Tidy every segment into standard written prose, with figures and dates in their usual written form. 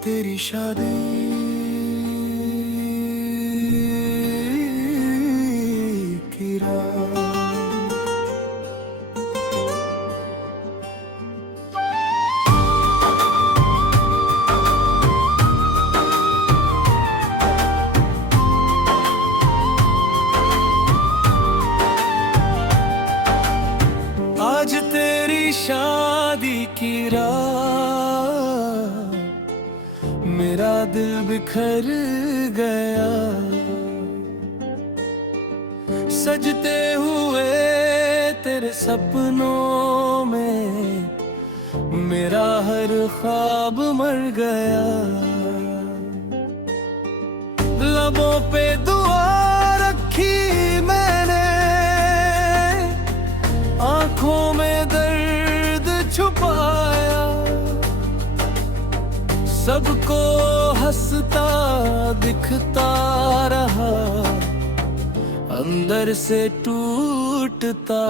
तेरी शादी की रात। आज तेरी शादी की रात, मेरा दिल बिखर गया। सजते हुए तेरे सपनों में मेरा हर ख्वाब मर गया। लबों पे दुआ रखी मैंने, आंखों में दर्द छुपाया। सबको हंसता दिखता रहा, अंदर से टूटता।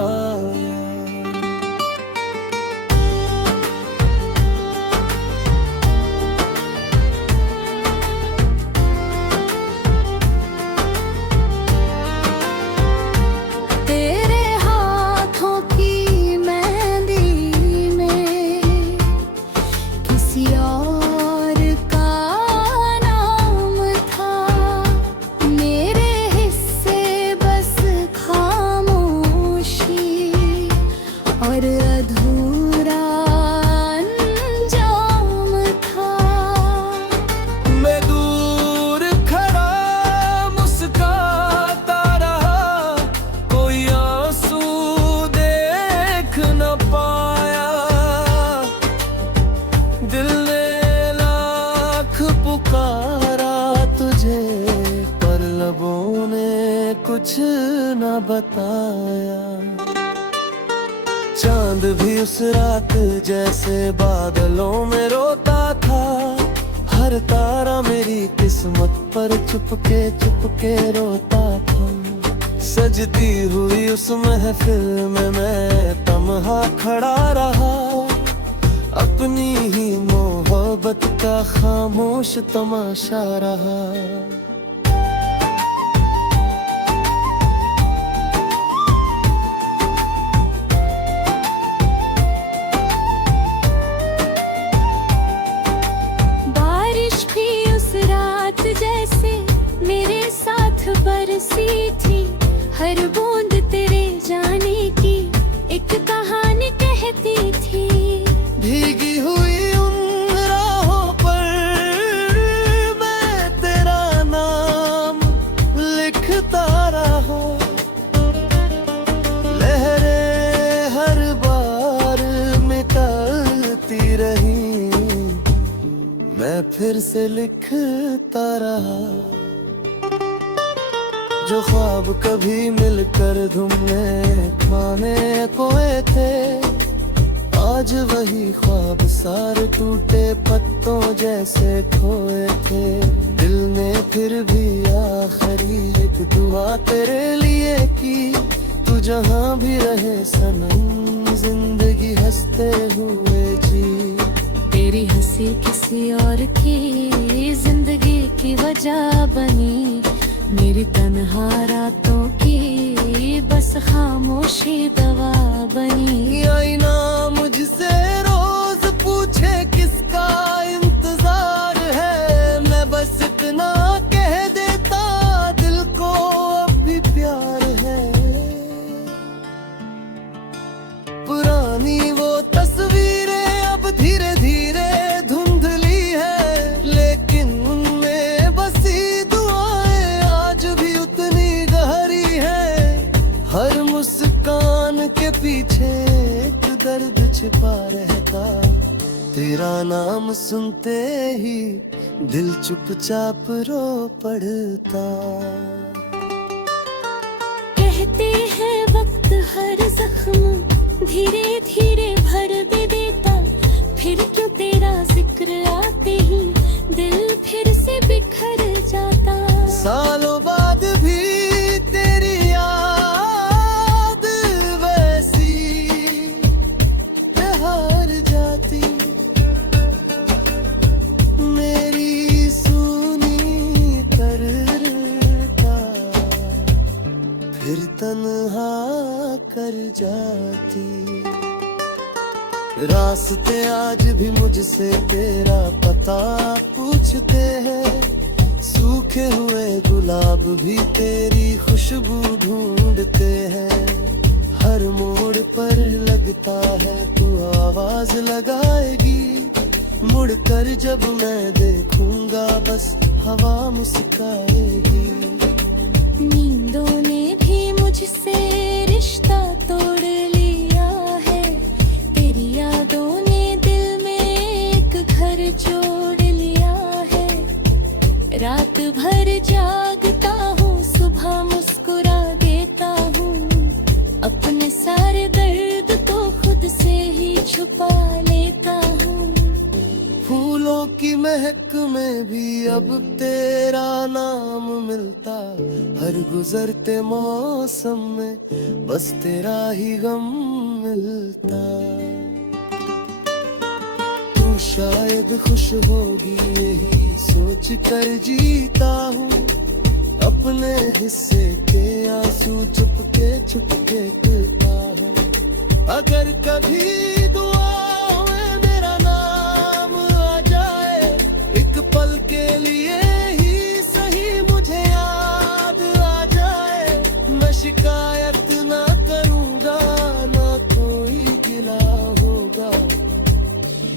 तेरे हाथों की मेहंदी में किसी और का नाम था। मेरे हिस्से बस खामोशी और अधूरा अंजाम था। मैं दूर खड़ा मुस्कुराता रहा, कोई आंसू देख न पाया। दिल ने लाख पुकारा तुझे, पर लबों ने कुछ न बताया। चांद भी उस रात जैसे बादलों में रोता था। हर तारा मेरी किस्मत पर चुपके रोता था। सजती हुई उस महफिल में मैं तन्हा खड़ा रहा, अपनी ही मोहब्बत का खामोश तमाशा रहा। बारिश भी उस रात जैसे मेरे साथ बरसी थी। हर बूंद तेरे जाने की एक कहानी कहती थी। भीगी हुई उन राहों पर मैं तेरा नाम लिखता रहा। लहरें हर बार मिटाती रही, मैं फिर से लिखता रहा। जो ख्वाब कभी मिलकर धुमने माने खोए थे, आज वही ख्वाब सारे टूटे पत्तों जैसे खोए थे। दिल ने फिर भी आखिरी एक दुआ तेरे लिए की, तू जहां भी रहे सनम जिंदगी हंसते हुए जी। तेरी हंसी किसी और की जिंदगी की वजह बनी। मेरी तन्हा रातों की बस खामोशी दवा बनी। आईना मुझसे रोज पूछे किसका इंतजार है, मैं बस इतना कह देता दिल को अब भी प्यार है। पुरानी वो तस्वीरें अब धीरे धीरे धुंधली है, लेकिन उनमें बसी दुआएं आज भी उतनी गहरी है। हर मुस्कान के पीछे एक दर्द छिपा रहता, तेरा नाम सुनते ही दिल चुपचाप रो पड़ता। कहते हैं वक्त हर जख्म धीरे धीरे भर भी देता। फिर क्यों तेरा जिक्र आते ही दिल फिर से बिखर जाता। सालों बाद भी तेरी याद वैसी हार जाती। मेरे जाती। रास्ते आज भी मुझसे तेरा पता पूछते हैं, सूखे हुए गुलाब भी तेरी खुशबू ढूंढते हैं। हर मोड़ पर लगता है तू आवाज लगाएगी, मुड़कर जब मैं देखूंगा बस हवा मुस्काएगी। नींदों ने भी मुझसे रिश्ता तोड़ लिया है, तेरी यादों ने दिल में एक घर जोड़ लिया है। रात भर जागता हूँ, सुबह मुस्कुरा देता हूँ, अपने सारे दर्द तो खुद से ही छुपा लेता हूँ। फूलों की महक में भी अब तेरा नाम मिलता, हर गुजरते मौसम में बस तेरा ही गम मिलता। तू शायद खुश होगी यही सोच कर जीता हूँ, अपने हिस्से के आंसू चुपके चुपके पीता हूँ। अगर कभी दुआओं में मेरा नाम आ जाए, एक पल के लिए ही सही मुझे याद आ जाए, मैं शिकायत ना करूँगा, ना कोई गिला होगा।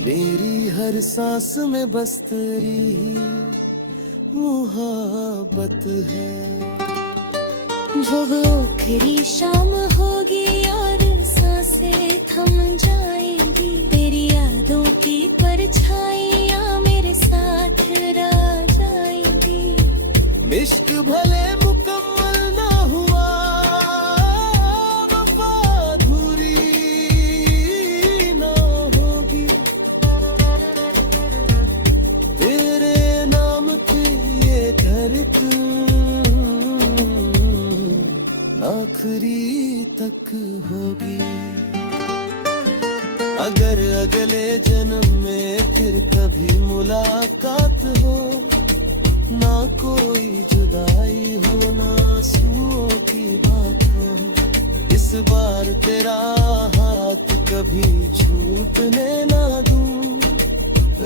मेरी हर सांस में बस तेरी मुहब्बत है। वो आखिरी शाम होगी और सांसें थम जाएंगी, तेरी यादों की परछाइयां मेरे साथ रह जाएंगी। इश्क भले मुकम्मल ना हुआ, वफा अधूरी ना होगी। तेरे नाम की ये धड़कन आखिरी तक होगी। अगर अगले जन्म में फिर कभी मुलाकात हो, ना कोई जुदाई हो, ना आंसुओं की बात हो, इस बार तेरा हाथ कभी छूटने ना दूं।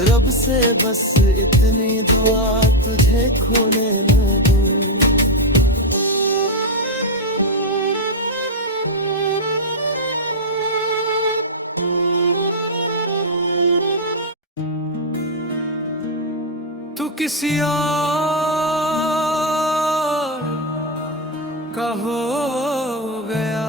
रब से बस इतनी दुआ तुझे खोने न दूं। तू किसी और का हो गया,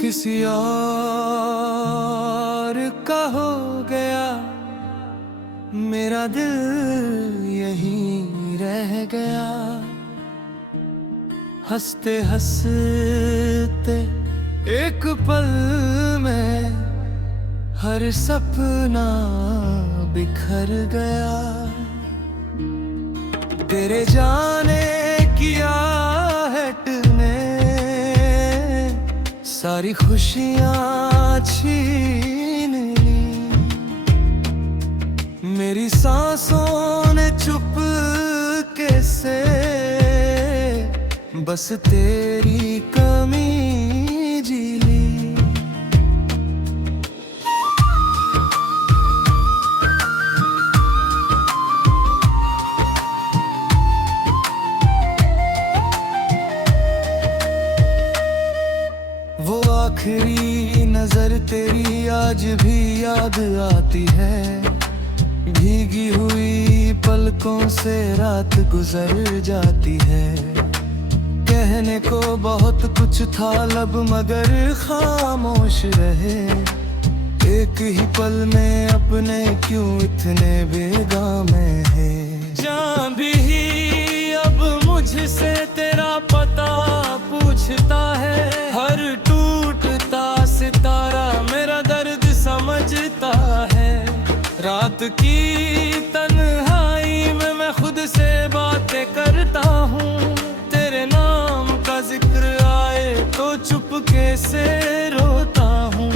किसी और का हो गया, मेरा दिल यहीं रह गया। हंसते हंसते एक पल में हर सपना बिखर गया। तेरे जाने की आहट ने सारी खुशियाँ छीन ली, मेरी सांसों ने चुपके से बस तेरी कमी जी ली। वो आखिरी नजर तेरी आज भी याद आती है, भीगी हुई पलकों से रात गुजर जाती है। कहने को बहुत कुछ था लब मगर खामोश रहे, एक ही पल में अपने क्यों इतने बेगामे हैं। जहाँ भी अब मुझसे तेरा पता पूछता है, हर करता है। रात की तन्हाई में मैं खुद से बातें करता हूँ, तेरे नाम का जिक्र आए तो चुपके से रोता हूँ।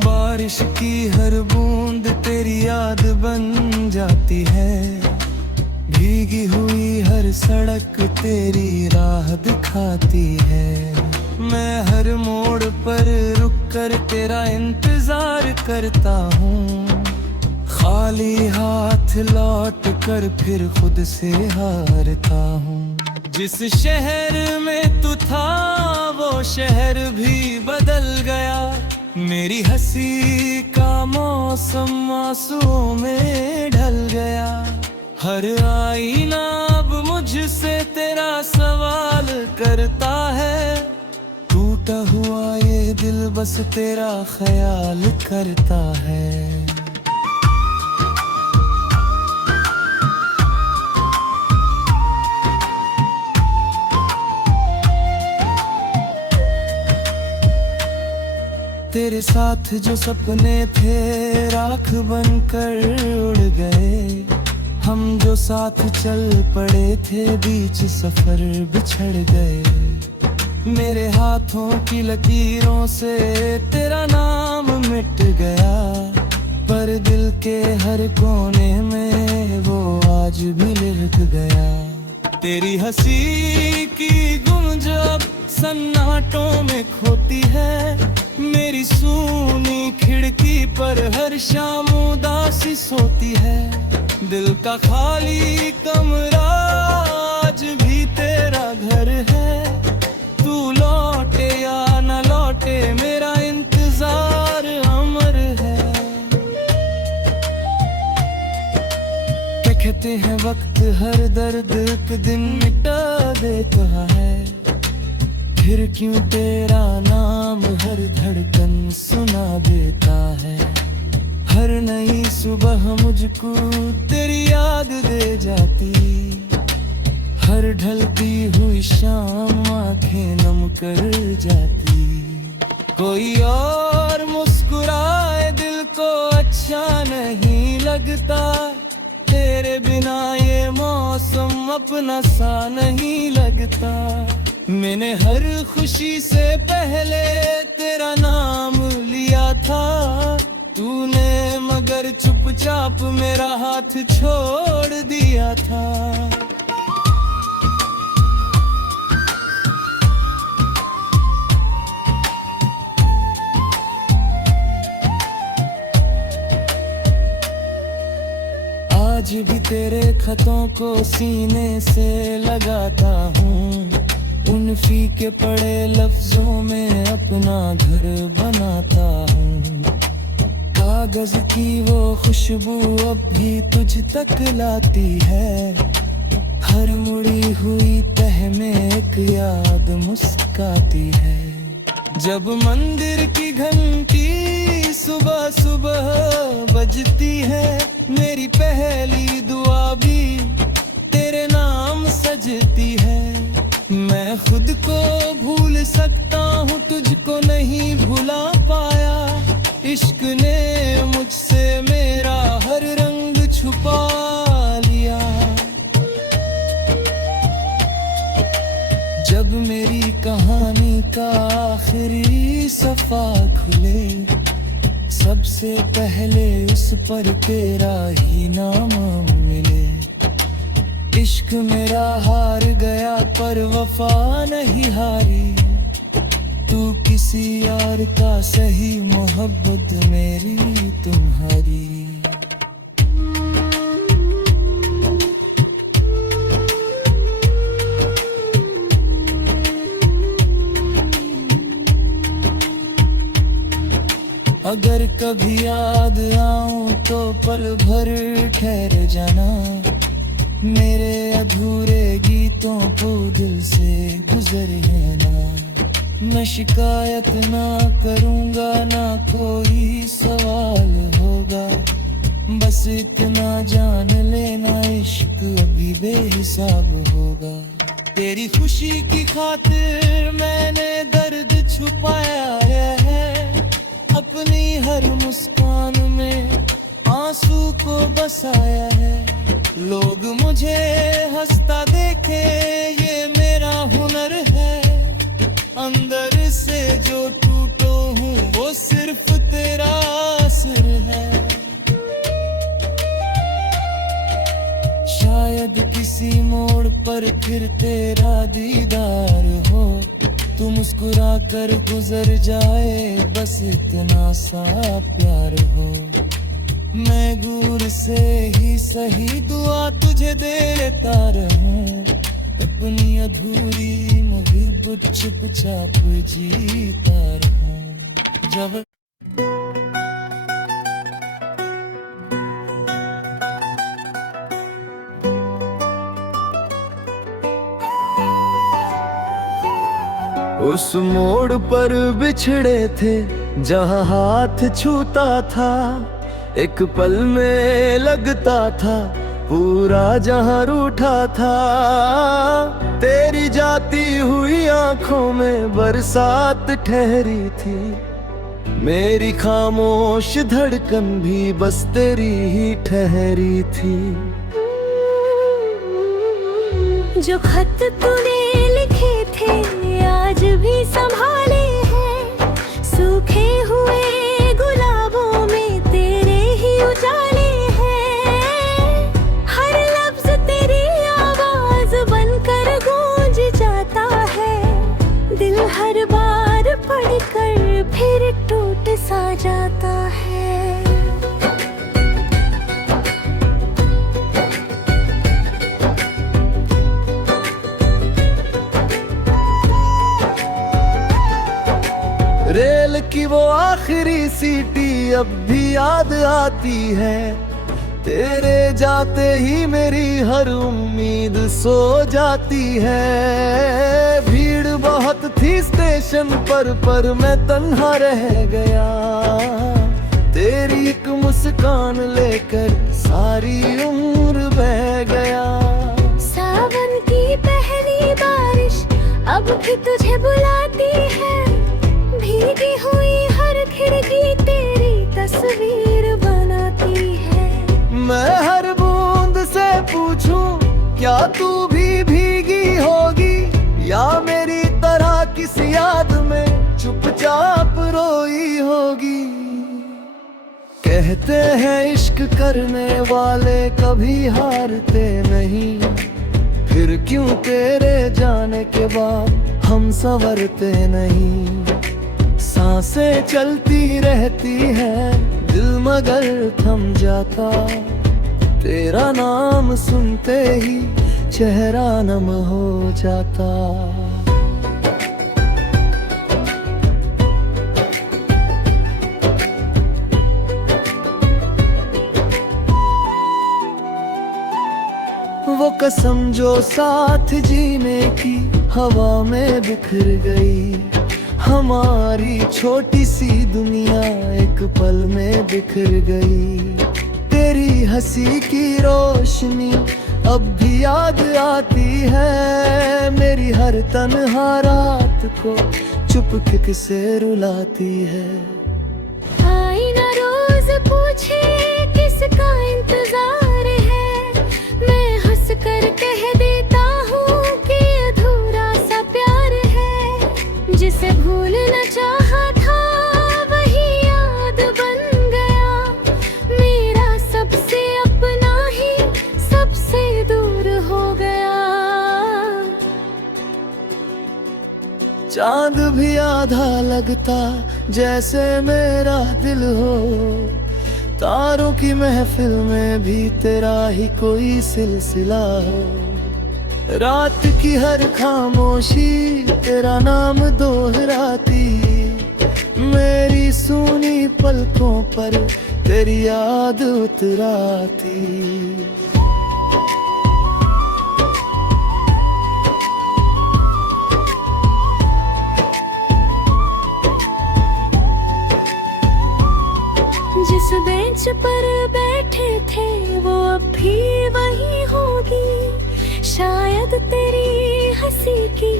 बारिश की हर बूंद तेरी याद बन जाती है, भीगी हुई हर सड़क तेरी राह दिखाती है। मैं हर मोड़ पर रुक कर तेरा इंतजार करता हूँ, खाली हाथ लौट कर फिर खुद से हारता हूँ। जिस शहर में तू था वो शहर भी बदल गया, मेरी हंसी का मौसम आंसुओं में ढल गया। हर आईना अब मुझसे तेरा सवाल करता है, टूटा हुआ ये दिल बस तेरा ख्याल करता है। तेरे साथ जो सपने थे राख बनकर उड़ गए, हम जो साथ चल पड़े थे बीच सफर बिछड़ गए। मेरे हाथों की लकीरों से तेरा नाम मिट गया, पर दिल के हर कोने में वो आज भी लिख गया। तेरी हंसी की गूंज अब सन्नाटों में खोती है, मेरी सूनी खिड़की पर हर शाम उदासी सोती है। दिल का खाली कमरा आज भी तेरा घर है, तू लौटे या न लौटे मेरा इंतजार अमर है। क्या कहते हैं वक्त हर दर्द एक दिन मिटा देता है, फिर क्यों तेरा नाम हर धड़कन सुना देता है। हर नई सुबह मुझको तेरी याद दे जाती, हर ढलती हुई शाम आंखें नम कर जाती। कोई और मुस्कुराए दिल को अच्छा नहीं लगता, तेरे बिना ये मौसम अपना सा नहीं लगता। मैंने हर खुशी से पहले तेरा नाम लिया था, तूने मगर चुपचाप मेरा हाथ छोड़ दिया था। आज भी तेरे खतों को सीने से लगाता हूँ, उन फीके पड़े लफ्जों में अपना घर बनाता हूँ। कागज की वो खुशबू अब भी तुझ तक लाती है, हर मुड़ी हुई तह में एक याद मुस्काती है। जब मंदिर की घंटी सुबह सुबह बजती है, मेरी पहली दुआ भी तेरे नाम सजती है। मैं खुद को भूल सकता हूँ, तुझको नहीं भुला पाया, इश्क ने मुझसे मेरा हर रंग छुपा लिया। जब मेरी कहानी का आखिरी सफा खुले, सबसे पहले उस पर तेरा ही नाम मिले। इश्क मेरा हार गया पर वफा नहीं हारी, तू किसी और का सही मोहब्बत मेरी तुम्हारी। अगर कभी याद आऊं तो पल भर ठहर जाना, मेरे अधूरे गीतों को दिल से गुजर लेना। मैं शिकायत ना करूँगा, ना कोई सवाल होगा, बस इतना जान लेना इश्क अभी बेहिसाब होगा। तेरी खुशी की खातिर मैंने दर्द छुपाया है, मुझे हंसता देखे ये मेरा हुनर है। अंदर से जो टूटो हूँ वो सिर्फ तेरा असर है। शायद किसी मोड़ पर फिर तेरा दीदार हो, तू मुस्कुरा कर गुजर जाए, बस इतना सा प्यार हो। मैं दूर से ही सही दुआ तुझे देता रहूं, अपनी अधूरी मोहब्बत चुपचाप जीता रहूं। जब उस मोड़ पर बिछड़े थे जहाँ हाथ छूता था, एक पल में लगता था पूरा जहाँ रूठा था। तेरी जाती हुई आंखों में बरसात ठहरी थी, मेरी खामोश धड़कन भी बस तेरी ही ठहरी थी। जो खत तूने लिखे थे आज भी संभाले हैं, सूखे हुए गुलाबों में तेरे ही उजाले हैं। हर लफ्ज तेरी आवाज बनकर गूंज जाता है, दिल हर बार पढ़कर फिर टूट सा जाता है। रेल की वो आखिरी सीटी अब भी याद आती है, तेरे जाते ही मेरी हर उम्मीद सो जाती है। भीड़ बहुत थी स्टेशन पर मैं तन्हा रह गया, तेरी एक मुस्कान लेकर सारी उम्र बह गया। सावन की पहली बारिश अब भी तुझे बुलाती है, भीगी हुई हर खिड़की तेरी तस्वीर बनाती है। मैं हर बूंद से पूछूं क्या तू भी भीगी होगी, या मेरी तरह किसी याद में चुपचाप रोई होगी। कहते हैं इश्क करने वाले कभी हारते नहीं, फिर क्यों तेरे जाने के बाद हम संवरते नहीं। सांसें चलती रहती है दिल मगर थम जाता, तेरा नाम सुनते ही चेहरा नम हो जाता। वो कसम जो साथ जीने की हवा में बिखर गई, हमारी छोटी सी दुनिया एक पल में बिखर गई। तेरी हंसी की रोशनी अब भी याद आती है, मेरी हर तन्हा रात को चुपके से रुलाती है। आईना रोज पूछे किसका इंतजार है, मैं हंस कर कह देता हूँ कि अधूरा सा प्यार है। जिसे भूलना चाहा था वही याद बन गया, मेरा सबसे अपना ही सबसे दूर हो गया। चांद भी आधा लगता जैसे मेरा दिल हो, तारों की महफिल में भी तेरा ही कोई सिलसिला हो। रात की हर खामोशी तेरा नाम दोहराती, मेरी सूनी पलकों पर तेरी याद उतराती। जिस बेंच पर बैठे थे वो अब भी वही होगी, शायद तेरी हंसी की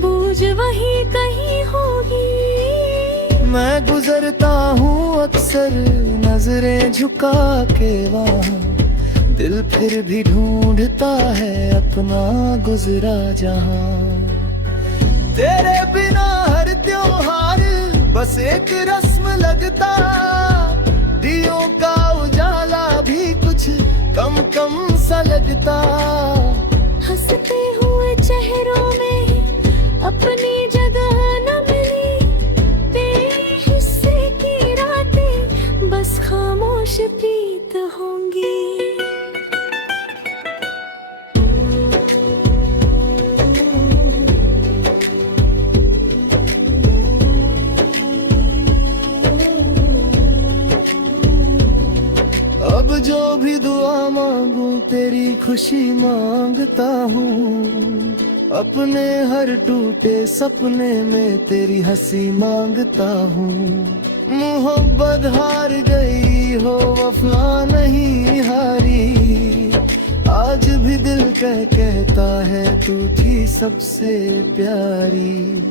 बूझ वही कहीं होगी। मैं गुजरता हूँ अक्सर नजरें झुका के वहाँ, दिल फिर भी ढूंढता है अपना गुजरा जहां। तेरे बिना हर त्योहार बस एक रस्म लगता, दियों का उजाला भी कुछ कम कम सा लगता। हंसते हुए चेहरों में अपनी जगह न मिली, बेहिस्से की रातें बस खामोश प्रीत होंगी। अब जो भी दुआ मांगू तेरी खुशी मांगता हूँ, अपने हर टूटे सपने में तेरी हंसी मांगता हूँ। मोहब्बत हार गई हो वफा नहीं हारी, आज भी दिल कहता है तू थी सबसे प्यारी।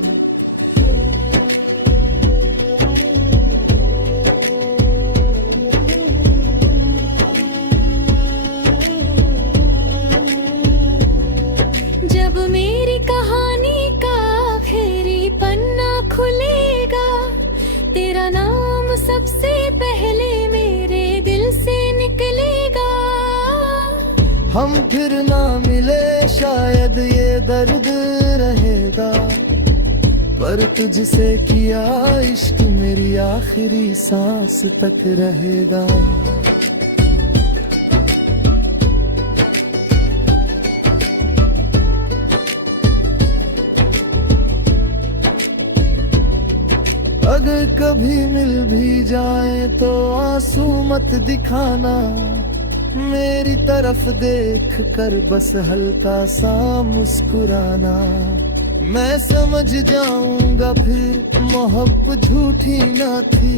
जब मेरी कहानी का आखिरी पन्ना खुलेगा, तेरा नाम सबसे पहले मेरे दिल से निकलेगा। हम फिर ना मिले शायद ये दर्द रहेगा, पर तुझसे किया इश्क मेरी आखिरी सांस तक रहेगा। अगर कभी मिल भी जाए तो आंसू मत दिखाना, मेरी तरफ देख कर बस हल्का सा मुस्कुराना। मैं समझ जाऊंगा फिर मोहब्बत झूठी ना थी,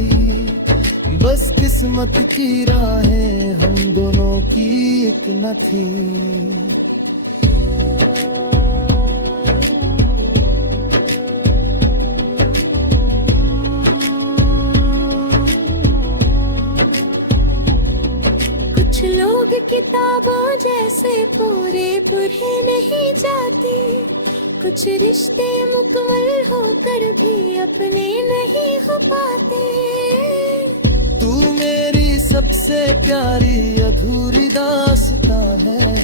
बस किस्मत की राहें हम दोनों की एक न थी। कुछ लोग किताबों जैसे पूरे पूरे नहीं जाते, कुछ रिश्ते मुकम्मल होकर भी अपने नहीं हो पाते। तू मेरी सबसे प्यारी अधूरी दास्तां है,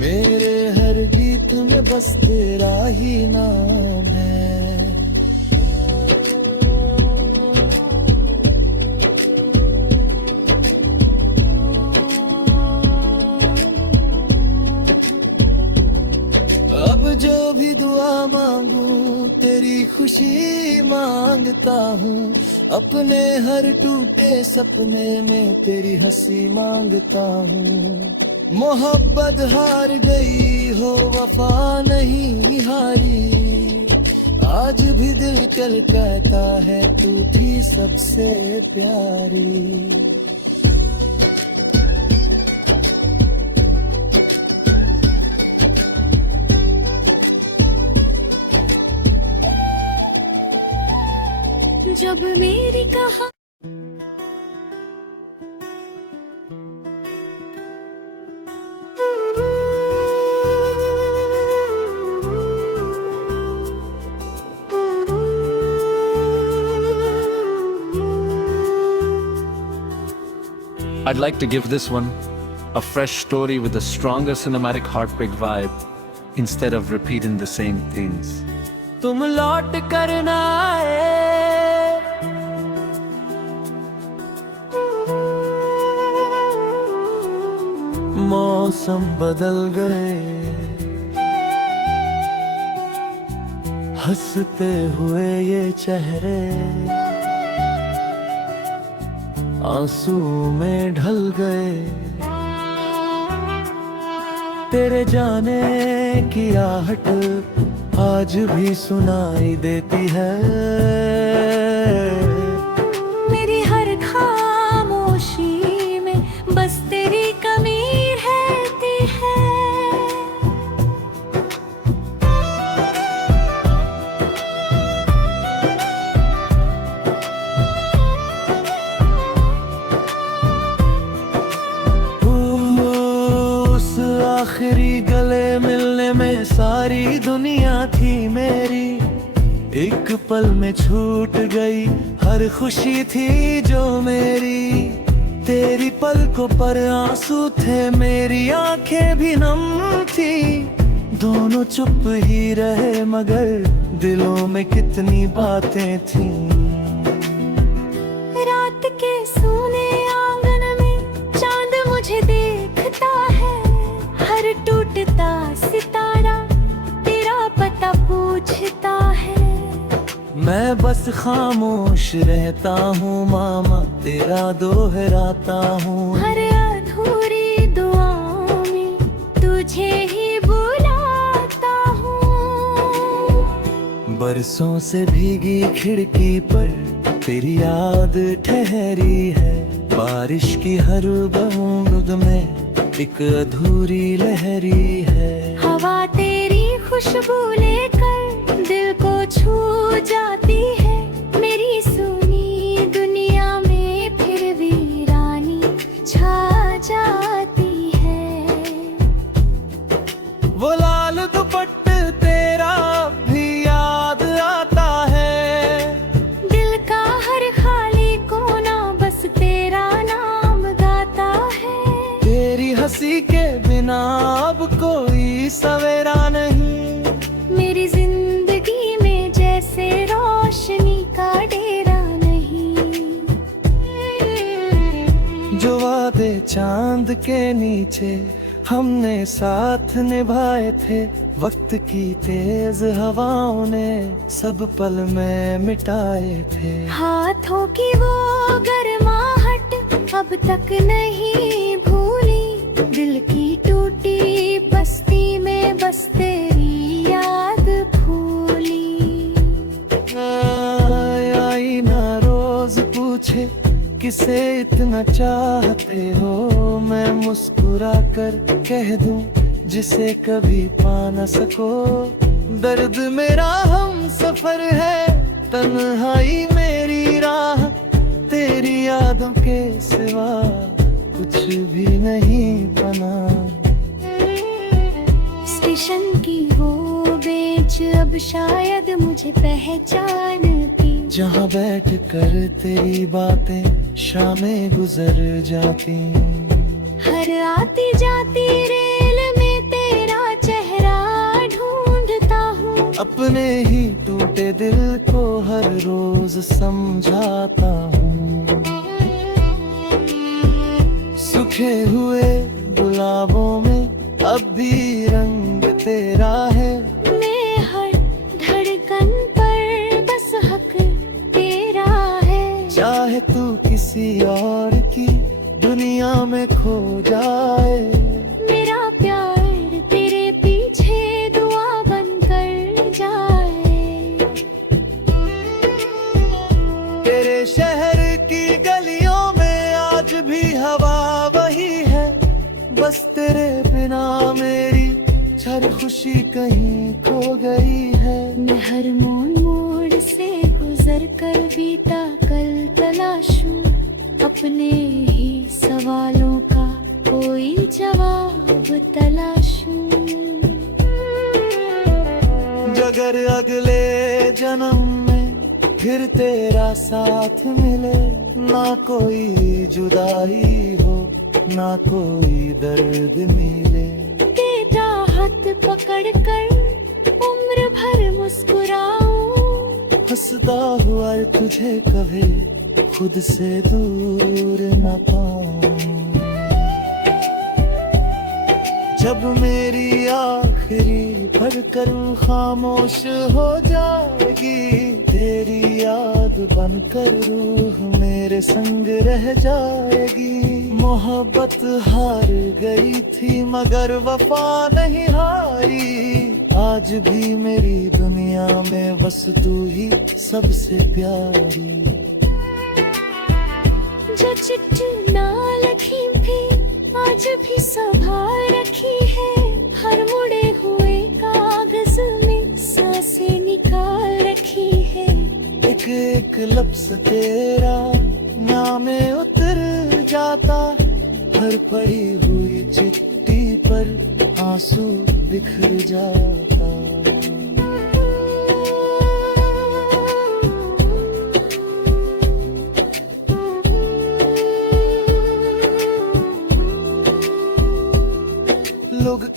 मेरे हर गीत में बस तेरा ही नाम है। अब जो भी दुआ मांगू तेरी खुशी मांगता हूँ, अपने हर टूटे सपने में तेरी हंसी मांगता हूँ। मोहब्बत हार गई हो वफा नहीं हारी, आज भी दिल कल कहता है तू थी सबसे प्यारी। जब मेरी कहा I'd like to give this one a fresh story with a stronger cinematic heartbreak vibe instead of repeating the same things. तुम लौट कर ना आए, मौसम बदल गए, हंसते हुए ये चेहरे आंसू में ढल गए। तेरे जाने की आहट आज भी सुनाई देती है, मेरी हर खामोशी में बस तेरी कमी रहती है। एक पल में छूट गई हर खुशी थी जो मेरी। तेरी पलकों पर आंसू थे, मेरी आंखें भी नम थी। दोनों चुप ही रहे मगर दिलों में कितनी बातें थी। रात के सोने आंगन में चांद मुझे देखता है, हर टूटता सितारा तेरा पता पूछता है। मैं बस खामोश रहता हूँ मामा, तेरा दोहराता हूँ। हर अधूरी दुआ में तुझे ही बुलाता हूँ। बरसों से भीगी खिड़की पर तेरी याद ठहरी है। बारिश की हर बूंद में एक अधूरी लहरी है। हवा तेरी खुशबू लेकर दिल को छू जाती है। मेरी सुनी दुनिया में फिर वीरानी छा जाती है। वो लाल दुपट्टा तेरा भी याद आता है। दिल का हर खाली कोना बस तेरा नाम गाता है। तेरी हंसी के बिना अब कोई सवेरा नहीं। मेरी जिंदगी में जैसे रोशनी का डेरा नहीं। जो वादे चांद के नीचे हमने साथ निभाए थे, वक्त की तेज हवाओं ने सब पल में मिटाए थे। हाथों की वो गर्माहट अब तक नहीं भूली। दिल की टूटी बस्ती में बस तेरी याद भूली। आई ना रोज पूछे किसे इतना चाहते हो, मैं मुस्कुरा कर कह दूं जिसे कभी पा न सको। दर्द मेरा हम सफर है, तन्हाई मेरी राह। तेरी यादों के सिवा कुछ भी नहीं बना। स्टेशन की वो बेंच अब शायद मुझे पहचानती। जहाँ बैठ कर तेरी बातें शामें गुजर जाती। हर आती जाती रेल में तेरा चेहरा ढूंढता हूँ। अपने ही टूटे दिल को हर रोज समझाता हूँ। सूखे हुए गुलाबों में अब भी रंग तेरा है। मैं हर धड़कन पर बस हक तेरा है। चाहे तू किसी और की दुनिया में खो जाए, मेरा प्यार तेरे पीछे दुआ बनकर जाए। तेरे शहर की गलियों में आज भी हवा वही है। बस तेरे बिना मेरी हर खुशी कहीं खो गई है। मैं हर मोड़ से गुजर कर बीता कल तलाशूं। अपने ही सवालों का कोई जवाब तलाशूं। अगर अगले जन्म में फिर तेरा साथ मिले, ना कोई जुदाई हो ना कोई दर्द मिले। तेरा हाथ पकड़ कर उम्र भर मुस्कुराऊं। हंसता हुआ तुझे कभी खुद से दूर न पाऊं। जब मेरी आखिरी भरकर खामोश हो जाएगी, तेरी याद बनकर रूह मेरे संग रह जाएगी। मोहब्बत हार गई थी मगर वफा नहीं हारी। आज भी मेरी दुनिया में बस तू ही सबसे प्यारी। जो चिट्ठी ना लिखी भी आज भी संभाल रखी है। हर मुड़े हुए कागज में सांसें निकाल रखी है। एक एक लफ्ज तेरा नामे उतर जाता, हर पड़ी हुई चिट्ठी पर आंसू बिखर जाता।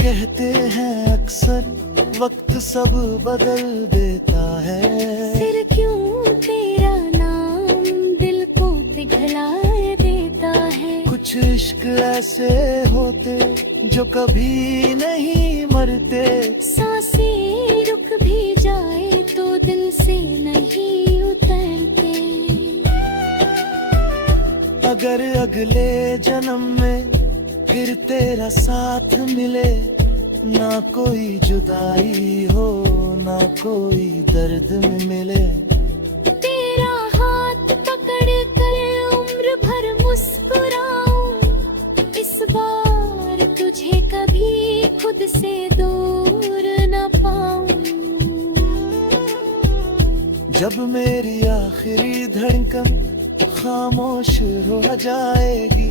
कहते हैं अक्सर वक्त सब बदल देता है, फिर क्यों तेरा नाम दिल को पिघलाए देता है। कुछ इश्क ऐसे होते जो कभी नहीं मरते, सांसें रुक भी जाए तो दिल से नहीं उतरते। अगर अगले जन्म में फिर तेरा साथ मिले, ना कोई जुदाई हो ना कोई दर्द में मिले, तेरा हाथ पकड़ कर उम्र भर मुस्कुराऊं, इस बार तुझे कभी खुद से दूर न पाऊं। जब मेरी आखिरी धड़कन खामोश हो जाएगी,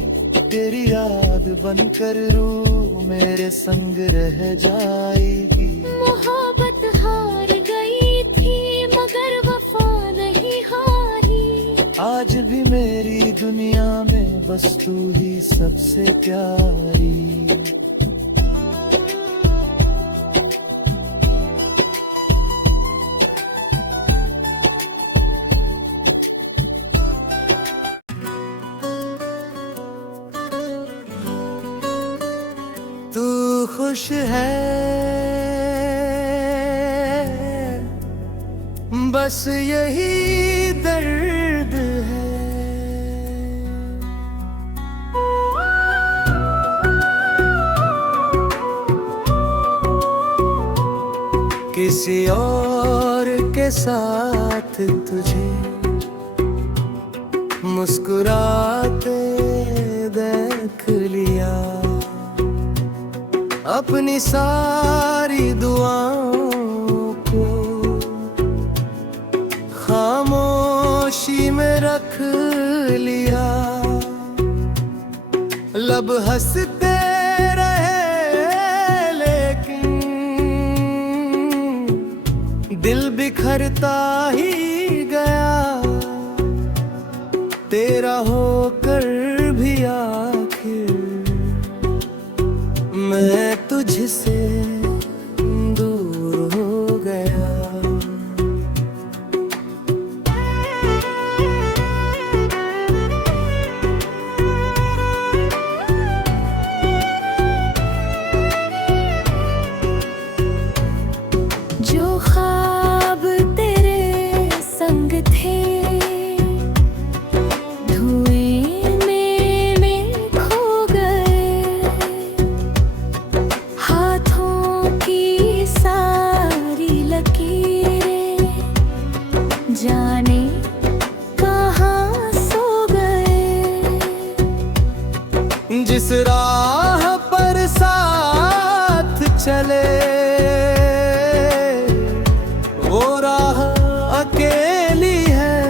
तेरी याद बनकर रूह मेरे संग रह जाएगी। मोहब्बत हार गई थी मगर वफा नहीं हारी, आज भी मेरी दुनिया में बस तू ही सबसे प्यारी। तू खुश है बस यही दर्द है, किसी और के साथ तुझे मुस्कुराते देख लिया, अपनी सारी दुआओं को खामोशी में रख लिया। लब हंसते रहे लेकिन दिल बिखरता ही गया, तेरा होकर भी आखिर मैं तुझसे दूर हो गया। जो ख्वाब तेरे संग थे धुएं में खो गए, हाथों की सारी लकीरें जाने कहाँ सो गए। जिस राह पर साथ चले वो राह अकेली है,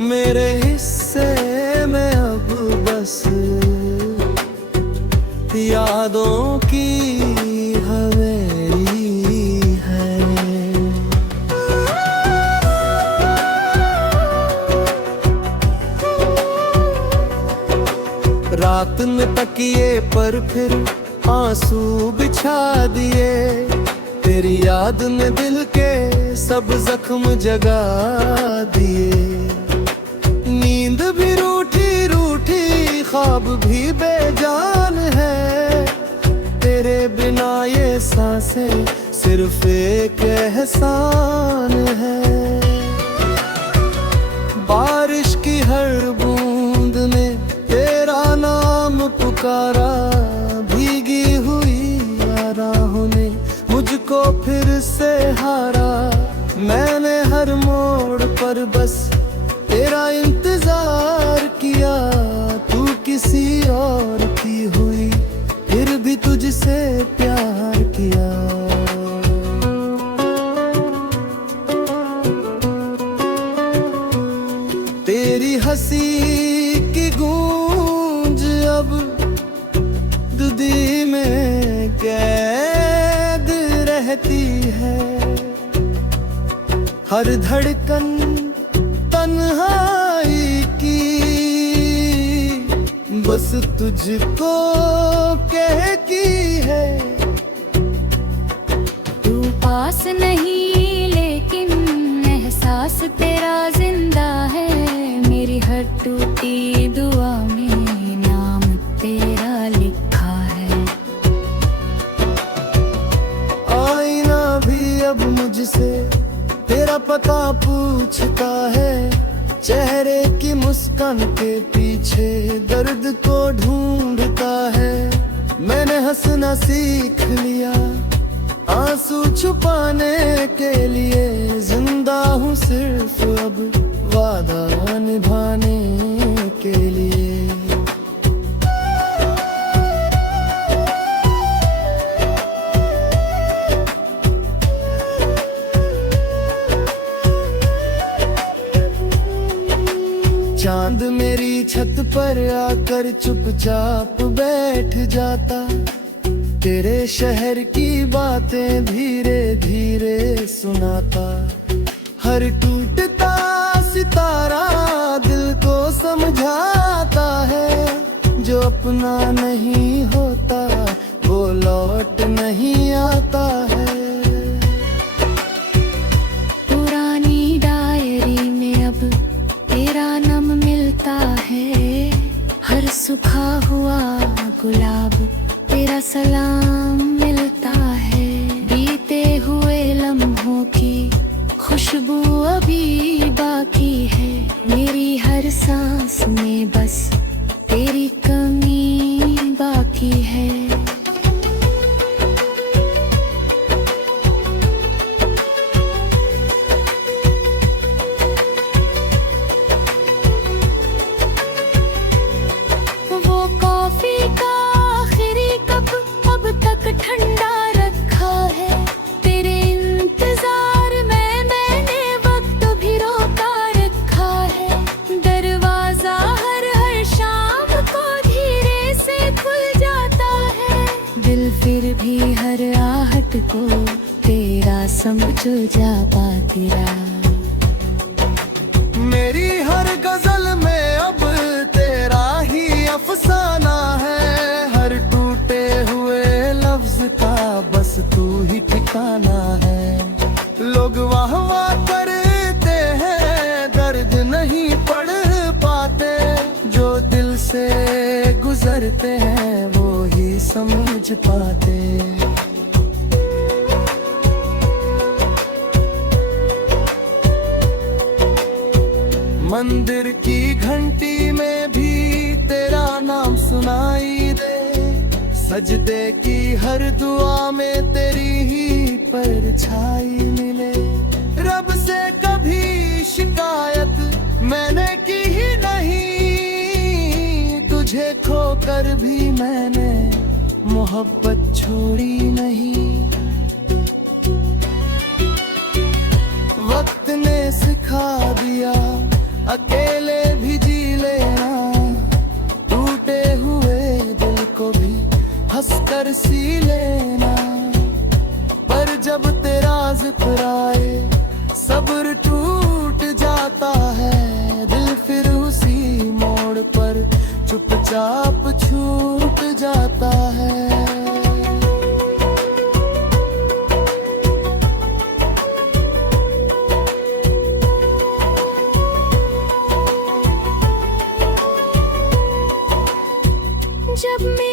मेरे हिस्से में अब बस यादों की हवेली है। रात में तकिए पर फिर आंसू बिछा दिए, तेरी याद ने दिल के सब जख्म जगा दिए। नींद भी रूठी रूठी ख्वाब भी बेजान है, तेरे बिना ये सांसें सिर्फ एक एहसान है। बारिश की हर बूंद ने तेरा नाम पुकारा, भीगी हुई राहों ने मुझको फिर से हारा। मैंने हर मोड़ पर बस तेरा इंतजार किया, तू किसी और की हुई फिर भी तुझसे प्यार किया। तेरी हंसी की गूंज अब दुदी में कैद रहती है, हर धड़कन तन्हाई की बस तुझको कह की पास नहीं, लेकिन एहसास तेरा जिंदा है। मेरी हर टूटी दुआ में नाम तेरा लिखा है। आईना भी अब मुझसे तेरा पता पूछता है। चेहरे की मुस्कान के पीछे दर्द को ढूंढता है। मैंने हंसना सीख लिया आंसू छुपाने के लिए। जिंदा हूँ सिर्फ अब वादा निभाने के लिए। चांद मेरी छत पर आकर चुपचाप बैठ जाता। तेरे शहर की बातें धीरे धीरे सुनाता। हर टूटता सितारा दिल को समझाता है। जो अपना नहीं होता वो लौट नहीं आता है। पुरानी डायरी में अब तेरा नाम मिलता है। हर सूखा हुआ गुलाब तेरा सलाम मिलता है। बीते हुए लम्हों की खुशबू अभी बाकी है। मेरी हर सांस में बस तेरी कमी बाकी है। वो कॉफी का आखिरी कप अब तक ठंडा रखा है। तेरे इंतजार में मैंने वक्त भी रोका रखा है। दरवाजा हर शाम को धीरे से खुल जाता है। दिल फिर भी हर आहट को तेरा समझ जा पातीरा। मेरी हर गजल में अब तेरा ही अफसाना है। हर टूटे हुए लफ्ज का बस तू ही ठिकाना है। लोग वाह वाह करते हैं दर्द नहीं पढ़ पाते। जो दिल से गुजरते हैं वो ही समझ पाते। मंदिर की घंटी में भी तेरा नाम सुनाई दे। सजदे की हर दुआ में तेरी ही परछाई मिले। रब से कभी शिकायत मैंने की ही नहीं। तुझे खोकर भी मैंने मोहब्बत छोड़ी नहीं। वक्त ने सिखा दिया अकेले भी जी लेना। टूटे हुए दिल को भी हंसकर सी लेना। पर जब तेरा जिक्र आए सब्र टूट जाता है। दिल फिर उसी मोड़ पर चुपचाप छूट जाता है। जब मैं